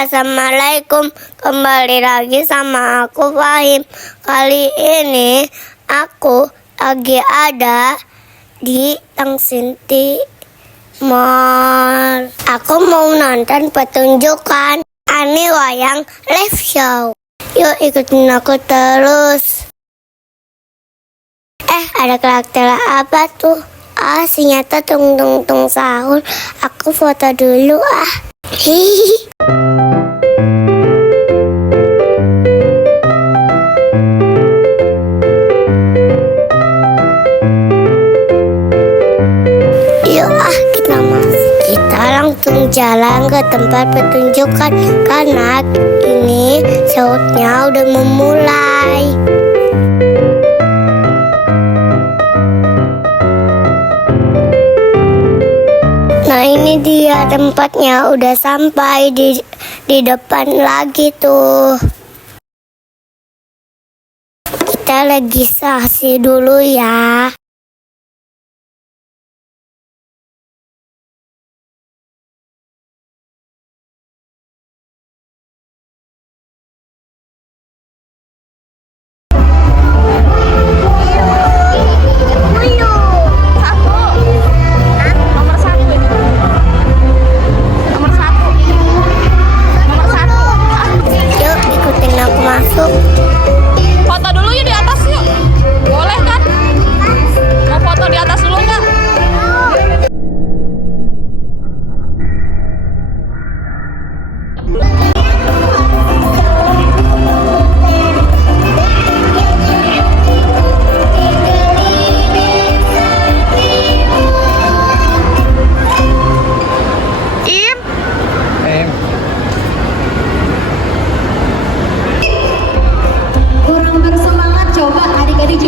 Assalamualaikum. Kembali lagi sama aku Fahim. Kali ini aku lagi ada di Tangsinti Mall. Aku mau nonton pertunjukan Ani Wayang live show. Yuk ikutin aku terus. Ada karakter apa tuh? Sinyata tung sahur. Aku foto dulu Hihihi. Kita langsung jalan ke tempat pertunjukan karena ini show-nya udah memulai. Nah ini dia tempatnya, udah sampai di depan lagi tuh. Kita registrasi dulu ya. Foto dulu yuk di atas yuk. Boleh kan? Mau foto di atas dulu nggak?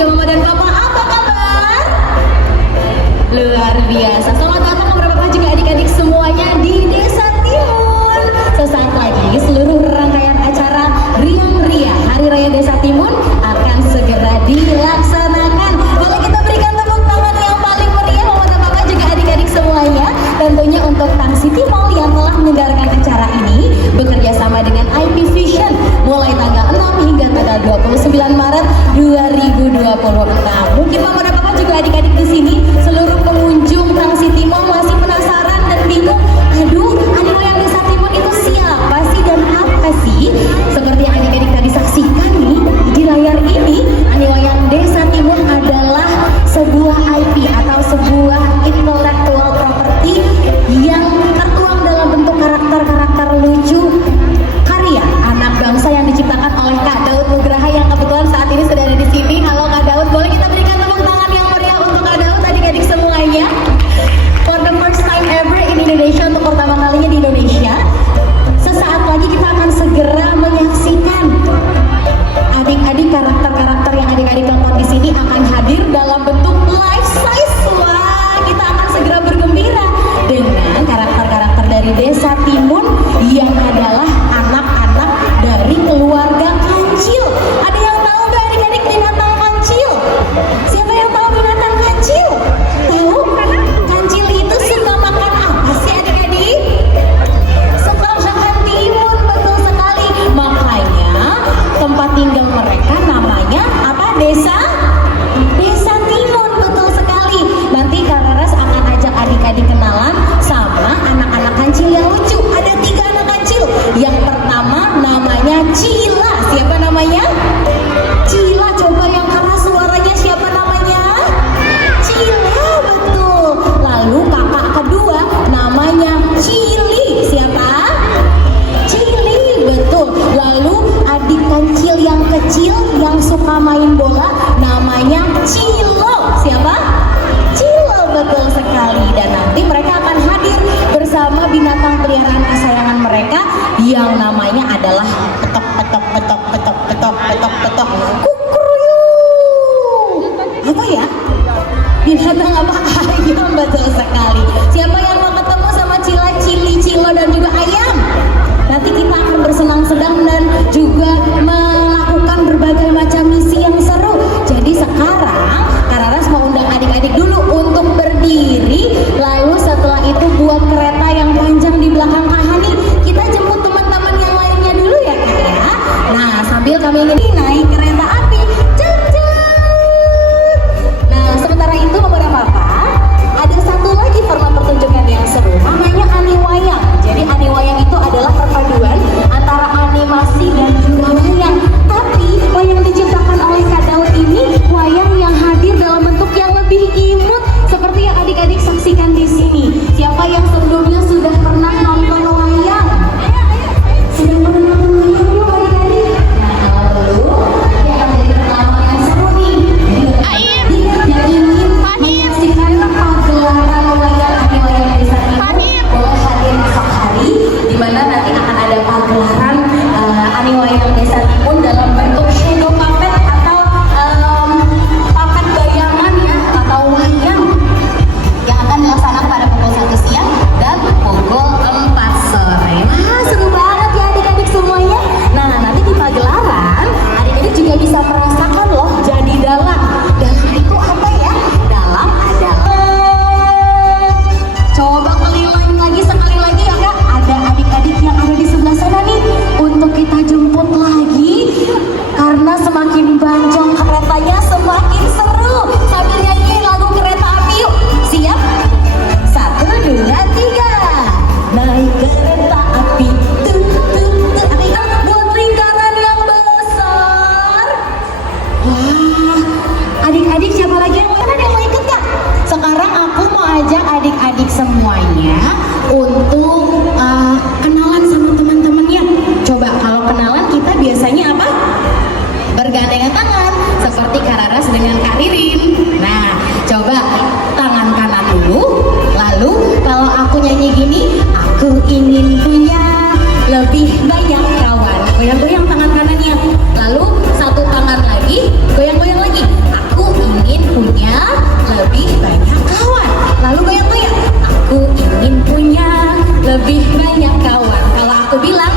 Mama dan Papa, apa kabar? Luar biasa. Selamat datang Bapak juga adik-adik semuanya di Desa Timun. Sesaat lagi seluruh rangkaian acara Riang Meriah Hari Raya Desa Timun akan segera dilaksanakan. Boleh kita berikan tepuk tangan yang paling meriah Mama dan Papa juga adik-adik semuanya. Tentunya untuk Tangsinti Mall yang telah menyelenggarakan acara ini bekerja sama dengan IP Vision mulai tanggal 6 hingga tanggal 29 Maret 2026. Mungkin Mama dan Papa juga adik-adik di sini, seluruh pengunjung Tangsinti Mall masih penasaran dan bingung. Aduh, Ani Wayang Desa Timun itu siapa sih dan apa sih? Seperti yang adik-adik tadi saksikan nih di layar ini, Ani Wayang Desa Timun adalah sebuah IP atau sebuah intellectual property yang tertuang dalam bentuk karakter-karakter lucu karya anak bangsa yang diciptakan oleh Kak Daud Nugraha yang kebetulan saat ini sudah ada di sini. Halo Kak Daud, boleh kita berikan tepuk tangan yang meriah untuk Kak Daud, adik-adik semuanya. For the first time ever in Indonesia, untuk pertama kalinya di Indonesia, sesaat lagi kita akan segera menyaksikan adik-adik karakter-karakter yang adik-adik tonton di sini akan hadir dalam bentuk life size. Wah, kita akan segera bergembira dengan karakter-karakter dari Desa Timun yang adalah anak-anak dari keluarga kancil. Ada yang tahu nggak adik-adik binatang kancil? Siapa yang tahu binatang kancil? Tahu? Kancil itu suka makan apa sih adik-adik? Suka makan timun, betul sekali. Makanya tempat tinggal mereka namanya apa? Desa Timun, betul sekali. Nanti Kak Raras akan ajak adik-adik kenalan sama anak-anak kancil yang lucu. Ada 3 anak kancil. Yang pertama namanya Cila. Siapa namanya? Cila. Coba yang keras suaranya, siapa namanya? Cila, betul. Lalu kakak kedua namanya Cili. Siapa? Cili, betul. Lalu adik kancil yang kecil yang suka main bola namanya Cilo. Siapa? Cilo, betul sekali. Dan nanti mereka akan hadir bersama binatang peliharaan kesayangan mereka yang namanya adalah petok kukuruyuk. Apa ya? Binatang apa? Ayam, betul sekali. Siapa yang mau ketemu sama Cila, Cili, Cilo dan juga ayam? Nanti kita akan bersenang-senang dan juga melakukan berbagai macam misi yang seru. Jadi sekarang Kak Raras mau undang adik-adik dulu untuk berdiri. Lalu setelah itu buat kereta yang panjang di belakang Kak Hani. Kita jemput teman-teman yang begini, aku ingin punya lebih banyak kawan. Goyang-goyang tangan kanannya. Lalu satu tangan lagi, goyang-goyang lagi. Aku ingin punya lebih banyak kawan. Lalu goyang-goyang. Aku ingin punya lebih banyak kawan. Kalau aku bilang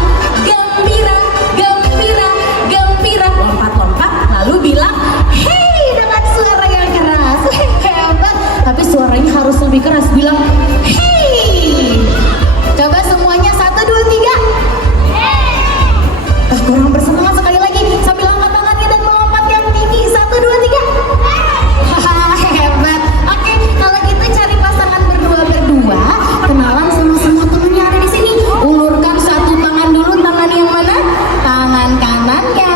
gembira, gembira, gembira, lompat-lompat. Lalu bilang hey dengan suara yang keras. Hebat. Tapi suaranya harus lebih keras. Bilang hey. Coba semuanya 1, 2, 3. Kurang bersemangat sekali lagi. Sambil angkat tangannya dan melompat yang tinggi. 1, 2, 3. Hebat. Oke, kalau gitu cari pasangan berdua-berdua. Kenalan sama semua temennya ada di sini. Ulurkan satu tangan dulu. Tangan yang mana? Tangan kanannya.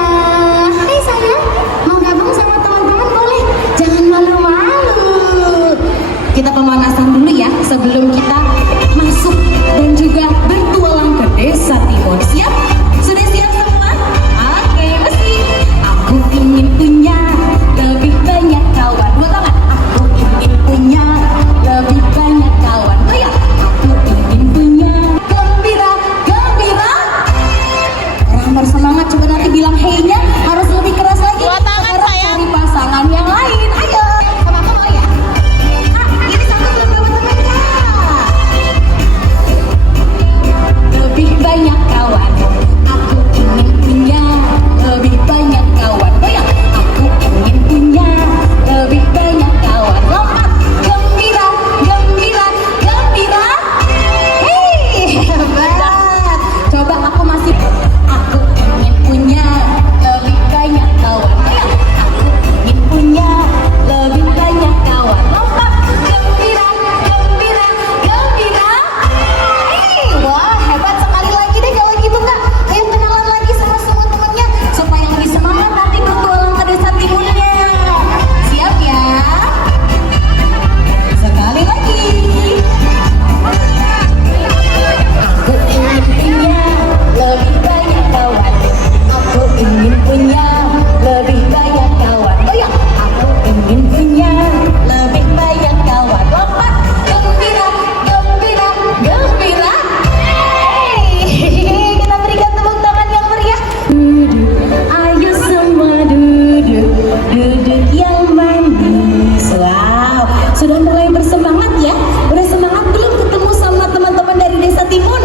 Hai sayang, mau gabung sama teman-teman boleh? Jangan malu-malu. Kita pemanasan dulu ya sebelum kita masuk dan juga bertualang ke Desa Timun. Siap? Sudah siap semua? Oke, mesti. Aku ingin punya lebih banyak kawan. Dua tangan. Aku ingin punya lebih banyak kawan. Oh ya, aku ingin punya gembira, gembira. Orang bersemangat, coba nanti bilang hey-nya harus lebih keras lagi. Dua tangan, Sekarang sayang. cari pasangan yang lain. Ayo. Sama aku mau ya? Ini satu belum dapat teman Kak. Lebih banyak kawan. Aku ingin punya lebih banyak kawan. Goyang. Aku ingin punya lebih banyak kawan. Lompat. Gembira, gembira, gembira. Hei, hebat. Coba aku masih. Aku ingin punya lebih banyak kawan. Goyang. Aku ingin punya lebih banyak kawan. Lompat. Gembira, gembira, gembira. Hei, wah hebat sekali lagi deh kalau gitu Kak. Ayo kenalan lagi sama semua temannya supaya lebih semangat nanti bertualang ke Desa Timunnya. Siap ya? Sekali lagi. Aku ingin punya lebih banyak kawan. Aku ingin punya lebih banyak kawan. Oh ya, aku ingin punya lebih banyak kawan. Lompat, gembira, gembira, gembira. Hey, kita berikan tepuk tangan yang meriah. Duduk, ayo semua duduk, duduk yang manis. Wow, sudah mulai bersemangat ya? Udah semangat belum ketemu sama teman-teman dari Desa Timun?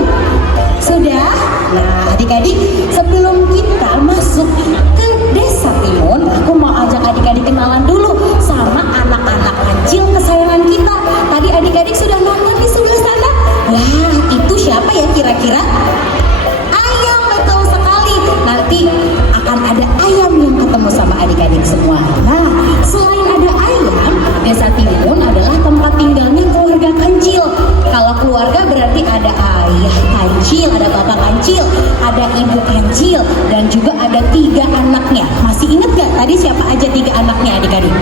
Sudah? Nah, adik-adik, sebelum kita masuk ke Desa Timun, aku mau ajak adik-adik kenalan dulu sama anak-anak kecil kesayangan kita. Tadi adik-adik sudah nonton di sebelah sana. Wah, itu siapa ya kira-kira? Ayam, betul sekali. Nanti akan ada ayam yang ketemu sama adik-adik semua. Nah, selain ada ayam, Desa Timun adalah tempat tinggalnya keluarga kancil. Kalau keluarga berarti ada ayah kancil, ada bapak kancil, ada ibu kancil, dan juga ada 3 anaknya. Masih ingat gak tadi siapa aja 3 anaknya adik-adik?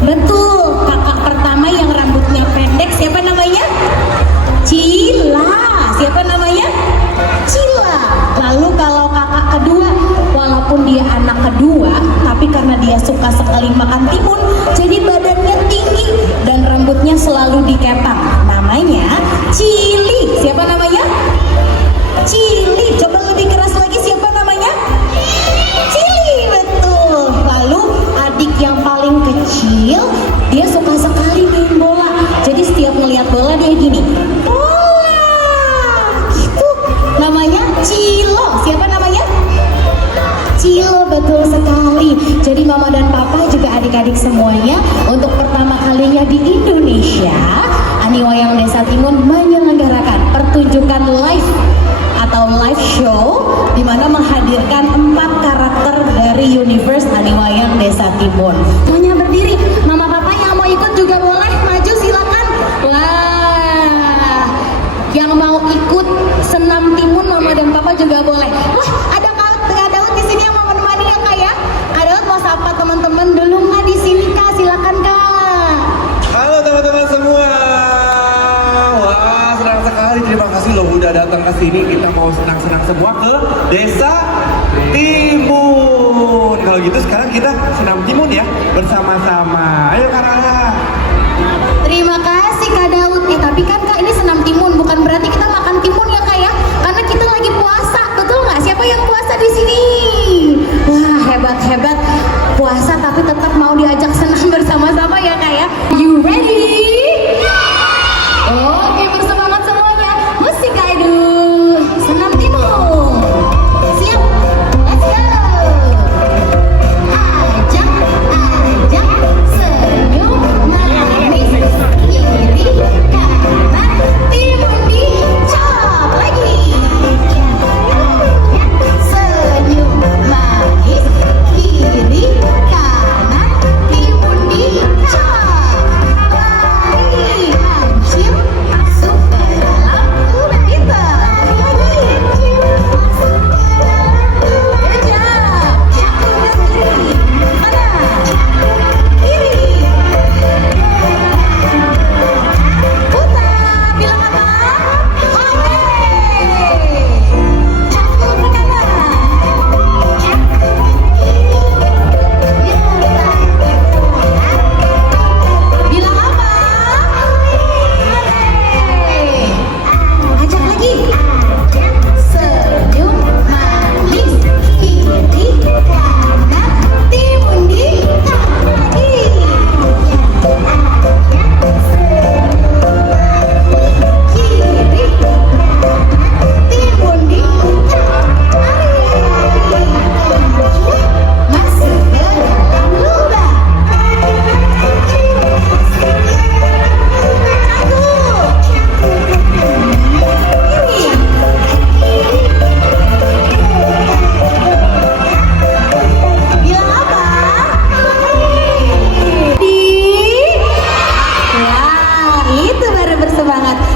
Betul, kakak pertama yang rambutnya pendek siapa namanya? Cila. Siapa namanya? Cila. Lalu kalau kakak kedua, walaupun dia anak kedua, tapi karena dia suka sekali makan timun, jadi badannya tinggi dan rambutnya selalu dikepang. Namanya Cili. Siapa namanya? Cili. Coba lebih keras lagi, siapa namanya? Cili, betul. Lalu adik yang paling kecil, dia suka sekali main bola. Jadi setiap melihat bola dia gini, bola, gitu. Namanya Cilo. Siapa namanya? Cilo, betul sekali. Jadi mama dan papa juga adik-adik semuanya, untuk pertama kalinya di Indonesia, Aniwayang Desa Timun menyelenggarakan pertunjukan live atau live show di mana menghadirkan 4 karakter dari universe Aniwayang Desa Timun. Semuanya berdiri. Mama papa yang mau ikut juga boleh maju, silakan. Wah, yang mau ikut senam timun mama dan papa juga boleh. Wah, ada Kak Daud di sini yang mau menemani ya Kak ya. Kak Daud mau sapa teman-teman dulu nggak di sini Kak? Silakan Kak. Halo teman-teman semua. Wah, senang sekali. Terima kasih loh udah datang ke sini. Kita mau senang-senang semua ke Desa Timun. Kalau gitu sekarang kita senam timun ya bersama-sama. Ayo Kak Rara. Terima kasih Kak Daud tapi kan Kak ini senam timun, bukan berarti kita makan timun ya Kak ya, karena kita lagi puasa, betul nggak? Siapa yang puasa di sini? Wah hebat puasa tapi tetap mau diajak senam bersama-sama ya Kak ya. You ready? Oke, bersemangat semuanya. Musik Kaidu, senam timun. Siap? Let's go. Ajak, senyum manis, kiri, kanan, timun dicap lagi. Senyum manis, kiri, kanan, timun dicap. Lari, hancur, masuk ke dalam lubang hitam.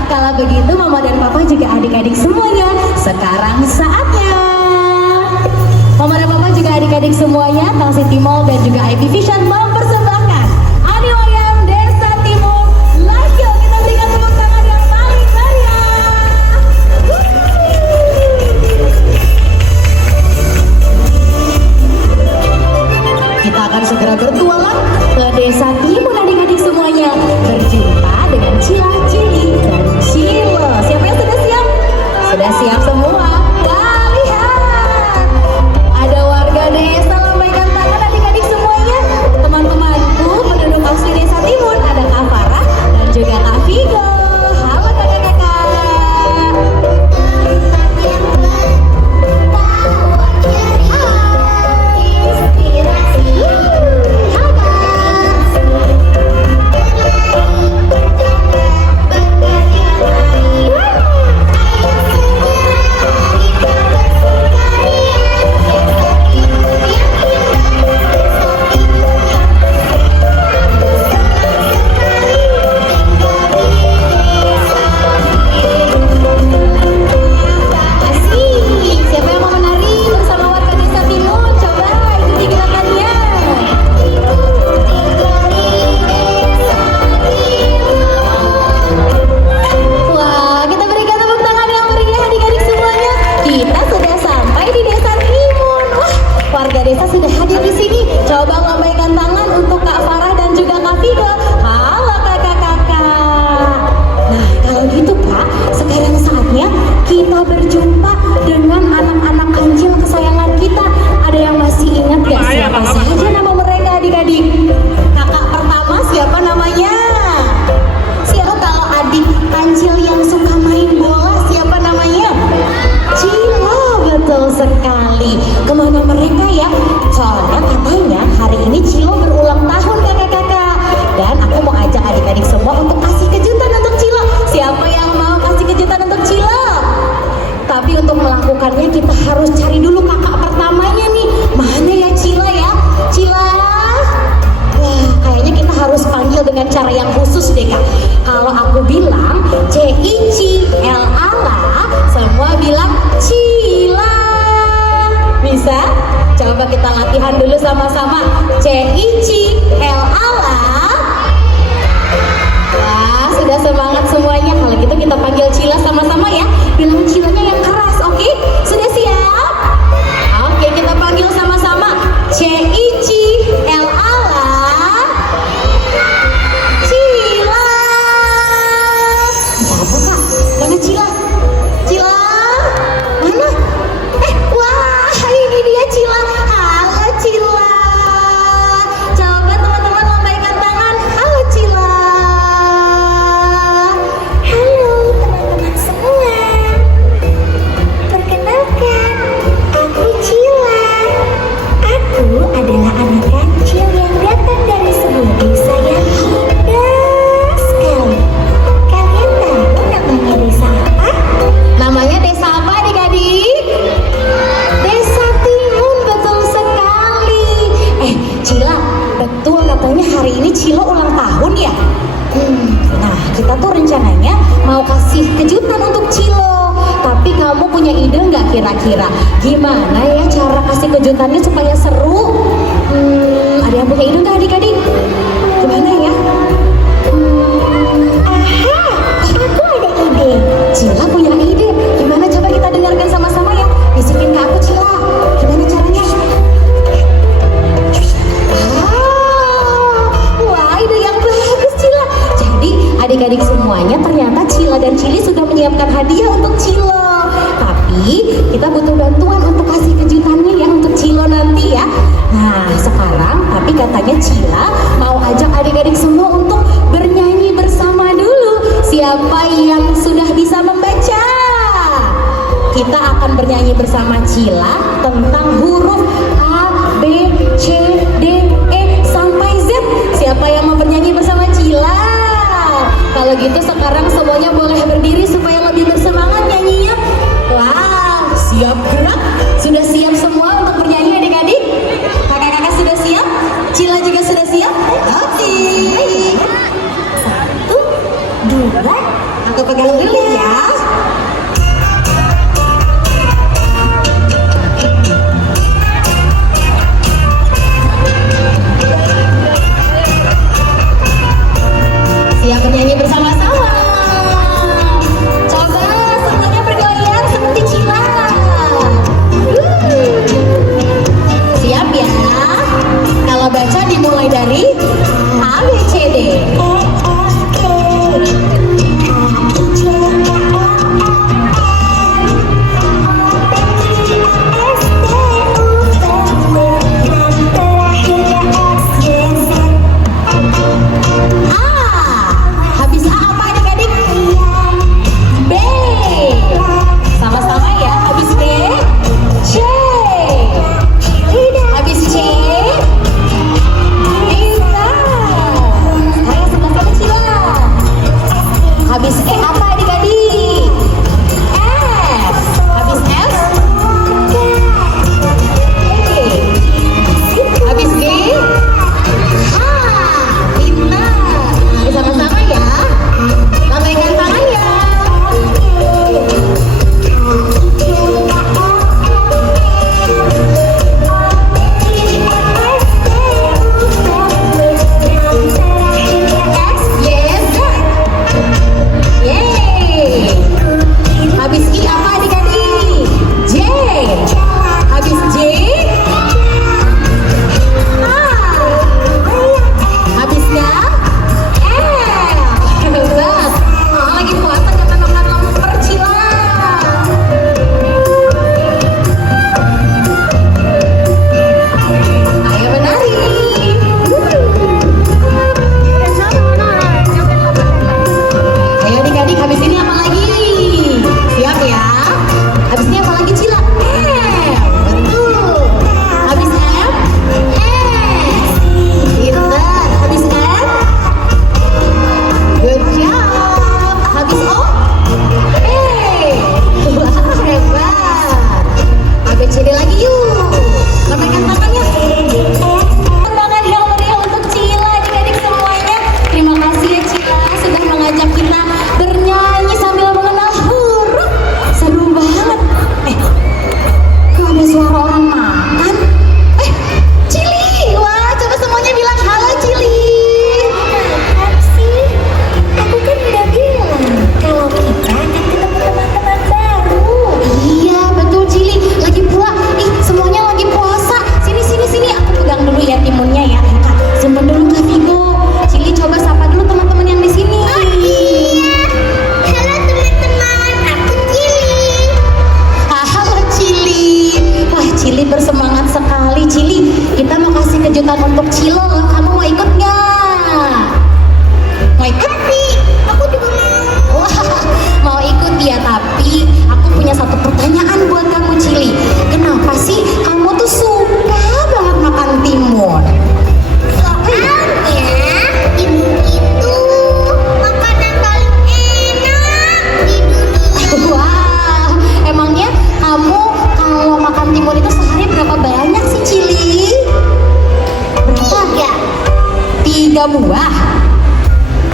Kalau begitu Mama dan Papa juga adik-adik semuanya, sekarang saatnya Mama dan Papa juga adik-adik semuanya, Tang City Mall dan juga IP Vision mempersembahkan Ani Wayang Desa Timur Live. Yuk kita berikan tepuk tangan yang paling meriah. Kita akan segera bertualang ke Desa Timur adik-adik semuanya, berjumpa dengan Cila, Cili, dan Cilo. Siapa yang sudah siap? Sudah siap semua? Wah, lihat! Ada warga desa, lambaikan tangan adik-adik semuanya. Teman-temanku, penduduk asli Desa Timur, ada Kak Farah dan juga Kak Vigo. Halo kakak-kakak. sama-sama. C-I-C-L-A-L-A. Wah, sudah semangat semuanya. Kalau gitu kita panggil Cila sama-sama ya. Bilang Cilanya yang keras, oke? Sudah siap? Oke, kita panggil sama-sama. C-I-C-L-A-L-A. Cila. kejutan untuk Cilo. Tapi kamu punya ide nggak kira-kira gimana ya cara kasih kejutannya supaya seru? Ada yang punya ide nggak adik-adik? Gimana ya? Aha, aku ada ide. Cila punya ide. Gimana coba kita dengarkan sama-sama ya? Bisikin ke aku Cila. Gimana caranya? Wah, ide yang bagus Cila. Jadi adik-adik semuanya ternyata Cila dan Cili sudah menyiapkan hadiah untuk Cilo. Tapi kita butuh bantuan untuk kasih kejutannya ya untuk Cilo nanti ya. Nah sekarang tapi katanya Cila mau ajak adik-adik semua untuk bernyanyi bersama dulu. Siapa yang sudah bisa membaca? Kita akan bernyanyi bersama Cila tentang huruf A, B, C, D, E sampai Z. Siapa yang mau bernyanyi bersama Cila? Kalau gitu sekarang semuanya boleh berdiri supaya lebih bersemangat nyanyinya. Wow, siap gerak? Sudah siap semua untuk bernyanyi adik-adik? Kakak-kakak sudah siap? Cila juga sudah siap? Oke. 1, 2, aku pegang dulu ya. Siap bernyanyi bersama-sama. Coba semuanya bergoyang seperti Cila. Siap ya? Kalau baca dimulai dari A, B, C, D.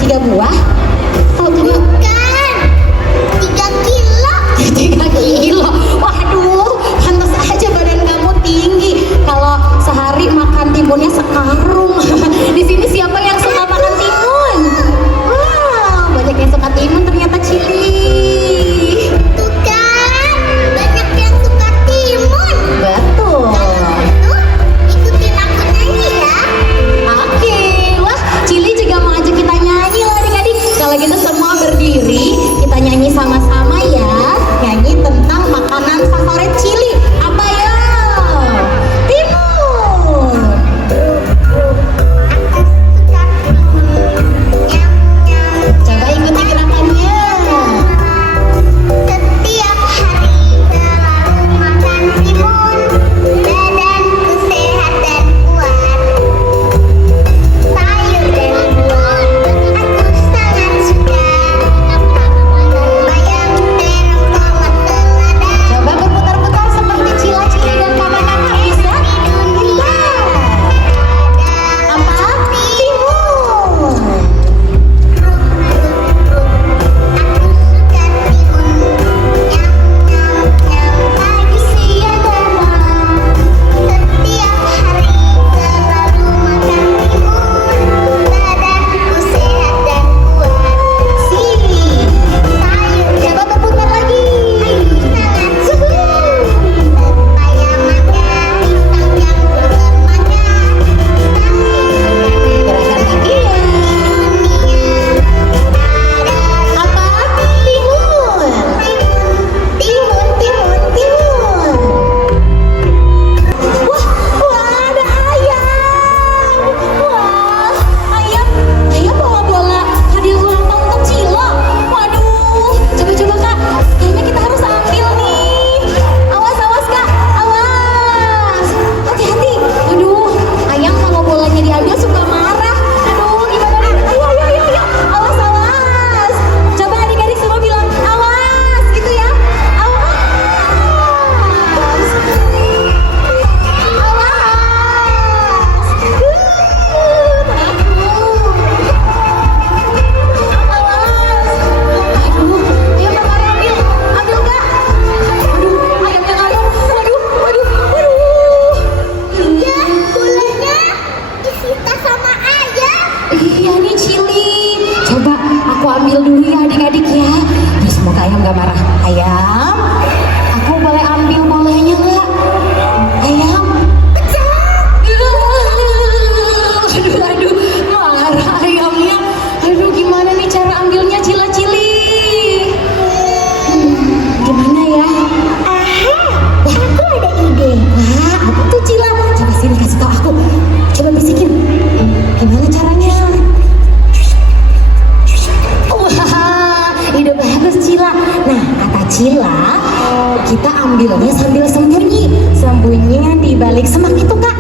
Tiga buah? Oh, Bukan 3 Cila, kita ambilnya sambil sembunyi. Sembunyinya di balik semak itu, Kak.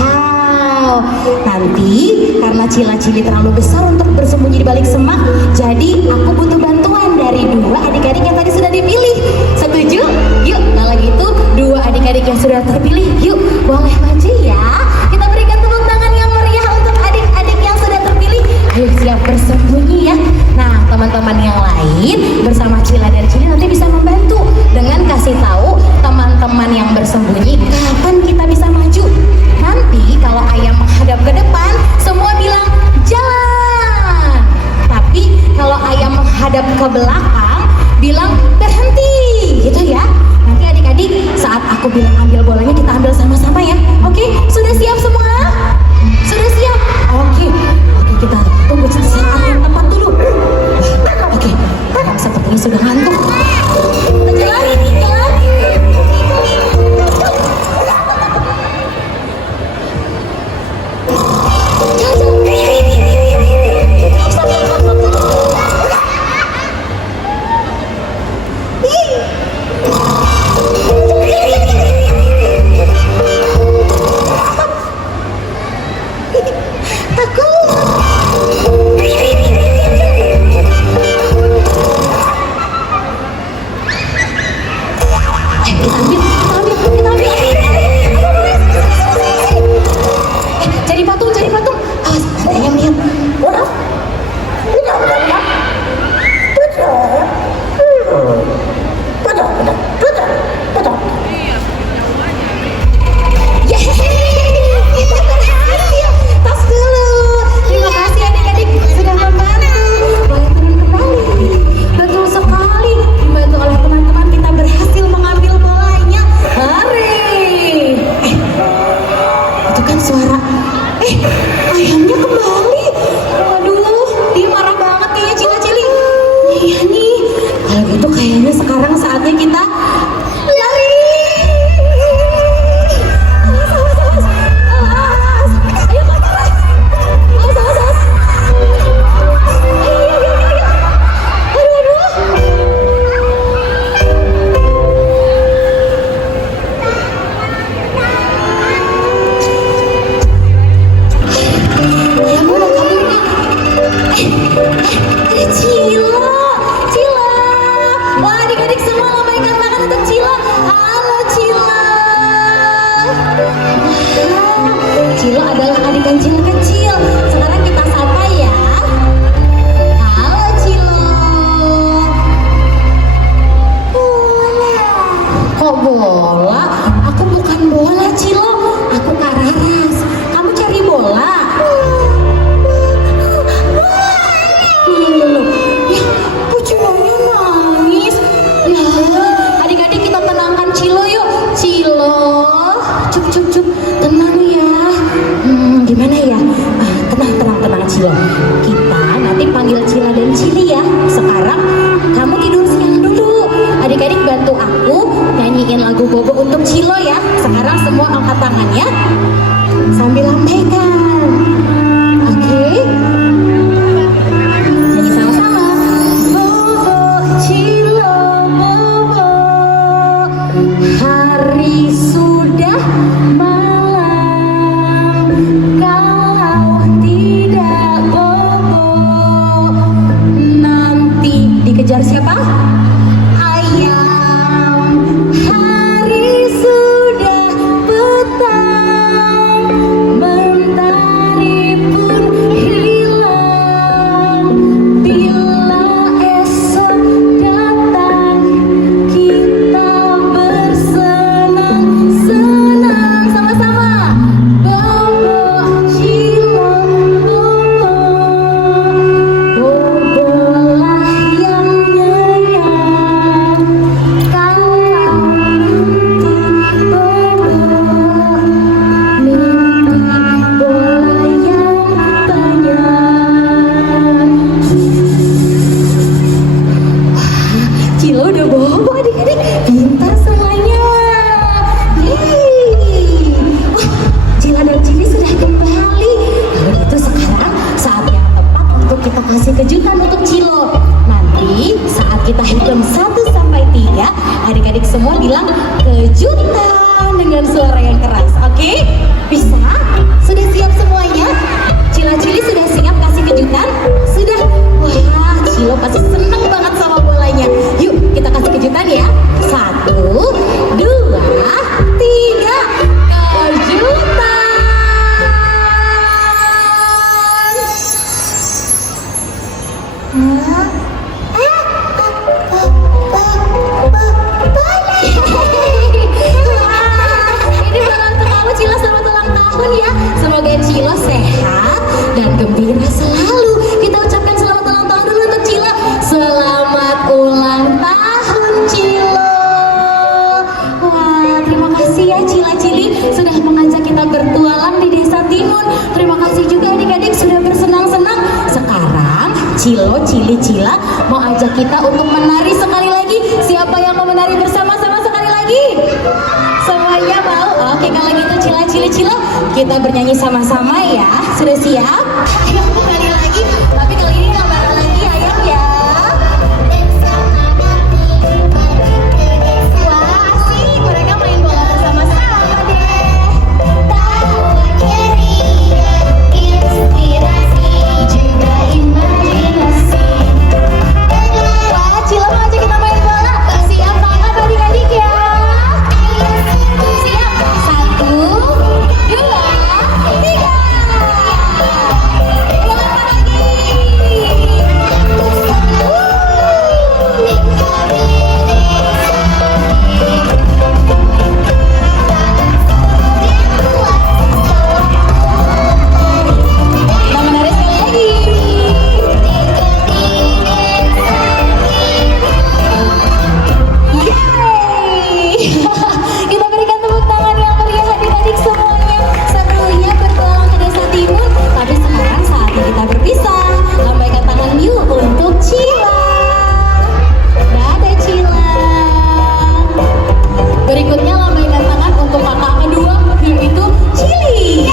Wow. Nanti karena Cila-Cili terlalu besar untuk bersembunyi di balik semak, jadi aku butuh bantuan dari dua adik-adik yang tadi sudah dipilih. Setuju? Yuk, kalau gitu dua adik-adik yang sudah terpilih, yuk boleh maju ya. Kita berikan tepuk tangan yang meriah untuk adik-adik yang sudah terpilih. Ayo siap bersembunyi ya. Nah, teman-teman yang lain bersama Cila dan Cili nanti bisa membantu dengan kasih tahu teman-teman yang bersembunyi kapan kita bisa maju. Nanti kalau ayam menghadap ke depan, semua bilang jalan. Tapi kalau ayam menghadap ke belakang, bilang berhenti, gitu ya. Nanti adik-adik saat aku bilang ambil bolanya, kita ambil sama-sama ya. Oke, sudah siap semua? Sudah siap? Oke, kita tunggu saat yang tepat dulu. Oke, ayam sepertinya sudah ngantuk. Kita jalan, jalan. Ayamnya kembali. Waduh, dia marah banget kayaknya Cila-Cili. Iya nih. Kalau gitu kayaknya sekarang saatnya kita lari. Ayo pacaran. Awas. Aduh. Ada Cila. Wah, adik-adik semua lambaikan tangan untuk Cila. Halo Cila. Cila adalah adik kecil kecil. Sekarang kita sapa ya. Halo Cila. Bola. Kok bola? Aku bukan bola Cila. Aku Kararas. Kamu cari bola. Cilanya nangis. Adik-adik kita tenangkan Cilo yuk. Cilo, cup, tenang ya. Gimana ya? Tenang Cilo. Kita nanti panggil Cila dan Cili ya. Sekarang kamu tidur siang dulu. Adik-adik bantu aku nyanyiin lagu Bobo untuk Cilo ya. Sekarang semua angkat tangannya sambil lambaikan. Oke? Hari sudah malam, kalau tidak bobo, nanti dikejar siapa? Ayam. Hari sudah petang, mentari pun hilang. Bila esok datang, kita senang sama-sama. Bobo Cilo, bobolah yang nyayang. Kalau nanti bobo mimpi bola yang banyak. Cilo udah bobo adik-adik, pintar semuanya. Cila dan Cili sudah kembali. Kalau gitu sekarang saat yang tepat untuk kita kasih kejutan untuk Cilo. Nanti saat kita hitung 1 sampai 3, kejutan dengan suara yang keras. Oke? Bisa? Sudah siap semuanya? Cila-cili sudah siap kasih kejutan? Sudah? Wah, Cilo pasti seneng banget sama bolanya. Yuk, kita kasih kejutan ya. 1, 2, 3. Kejutan! Ini bakal kamu Cilo, selamat ulang tahun ya. Semoga Cilo sehat dan gembira selalu. Kita ucapkan selamat ulang tahun dulu untuk Cilo. Selamat ulang tahun Cilo. Wah, terima kasih ya Cila-cili sudah mengajak kita bertualang di Desa Timun. Terima kasih juga adik-adik sudah bersenang-senang. Sekarang Cilo, Cili, Cila mau ajak kita untuk menari sekali lagi. Siapa yang mau menari bersama-sama sekali lagi? Semuanya mau? Oke, kalau gitu Cila, Cili, Cilo kita bernyanyi sama-sama ya. Sudah siap? Ayo sekali lagi. Tapi kali ini nggak bareng lagi ayo ya. Wah, asik. Mereka main bola bersama-sama deh. Juga imajinasi. Wah, Cilo mau ajak kita main bola. Siap banget adik-adik ya. Siap. 1, 2, 3. Selamat pagi. Kita menari sekali lagi. Yeay! Kita berikan tepuk tangan yang meriah adik-adik semuanya. Serunya bertualang ke Desa Timun. Tapi sekarang saatnya kita berpisah. Lambaikan tangan yuk untuk Cila. Dadah Cila. Berikutnya lambaikan tangan untuk kakak kedua, yaitu Cili.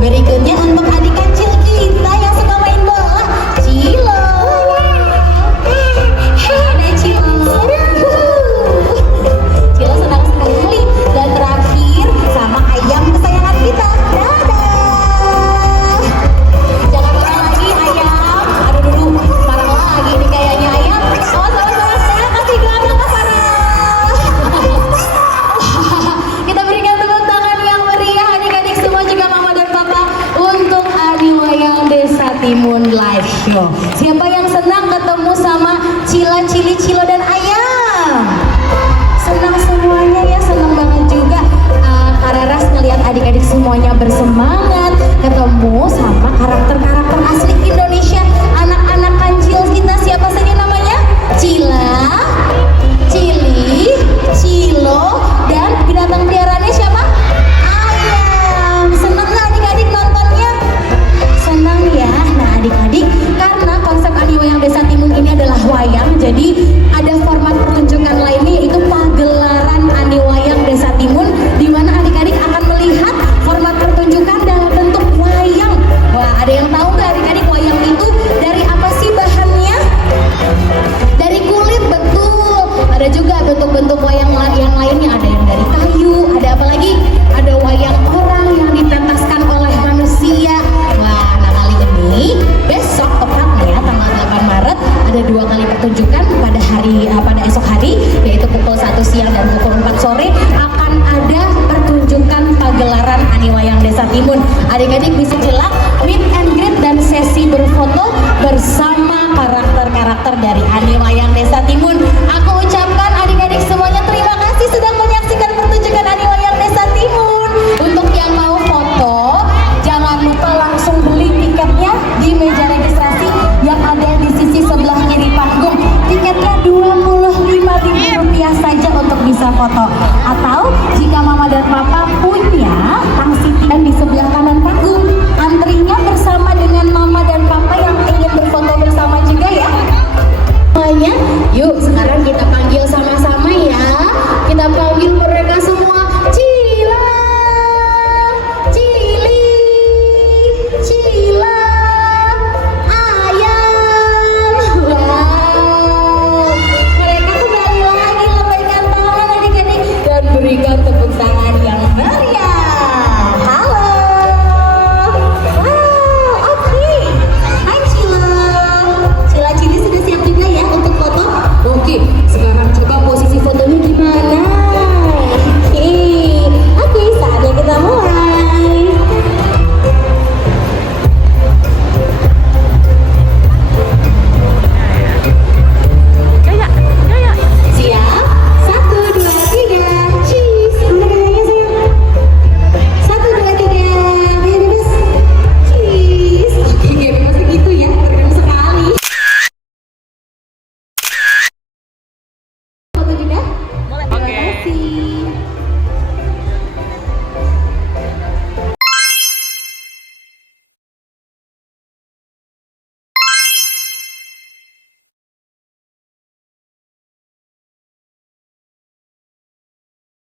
Berikutnya untuk adik kecil kita yang suka main bola, Cilo. Ada Cilo. Cilo senang sekali. Dan terakhir sama ayam kesayangan kita. Dadah. Jangan marah lagi ayam. Aduh dulu, marah lagi nih kayaknya ayam. Oh, sama-sama saya kasih gelang ke Farah. Kita berikan tepuk tangan yang meriah adik-adik semua juga mama dan papa untuk Ani Wayang Desa Timun Live Show. Siapa yang senang ketemu sama Cila, Cili, Cilo dan ayam? Senang semuanya ya, senang banget juga. Kararas ngelihat adik-adik semuanya bersemangat ketemu sama karakter-karakter asli Indonesia. Anak-anak kancil kita siapa saja namanya? Cila, Cili, Cilo, dan binatang peliharaannya siapa? Ayam. Senang nggak adik-adik nontonnya? Senang ya. Nah adik-adik, karena konsep Ani Wayang Desa Timun ini adalah wayang, jadi ada format pertunjukan lainnya yaitu pagelaran Ani Wayang Desa Timun, di mana adik-adik akan melihat format pertunjukan dalam bentuk wayang. Wah, ada yang tahu nggak adik-adik wayang itu dari apa sih bahannya? Dari kulit, betul. Ada juga bentuk-bentuk wayang yang lainnya, ada yang dari kayu, ada apa lagi? Ada wayang orang yang dipentaskan oleh manusia. Wah, nah kali ini besok tepatnya tanggal 8 Maret ada 2 kali pertunjukan pada esok hari, yaitu pukul 1 siang dan pukul 4 sore akan ada pertunjukan pagelaran Ani Wayang Desa Timun. Adik-adik bisa jelak meet and greet dan sesi berfoto bersama karakter-karakter dari Ani Wayang Desa Timun. Aku ucapkan adik-adik semuanya terima kasih sudah menyaksikan pertunjukan Ani Wayang Desa Timun. Untuk yang mau foto, jangan lupa langsung beli tiketnya di meja registrasi yang ada di sisi sebelah kiri panggung. Tiketnya Rp25.000 saja untuk bisa foto.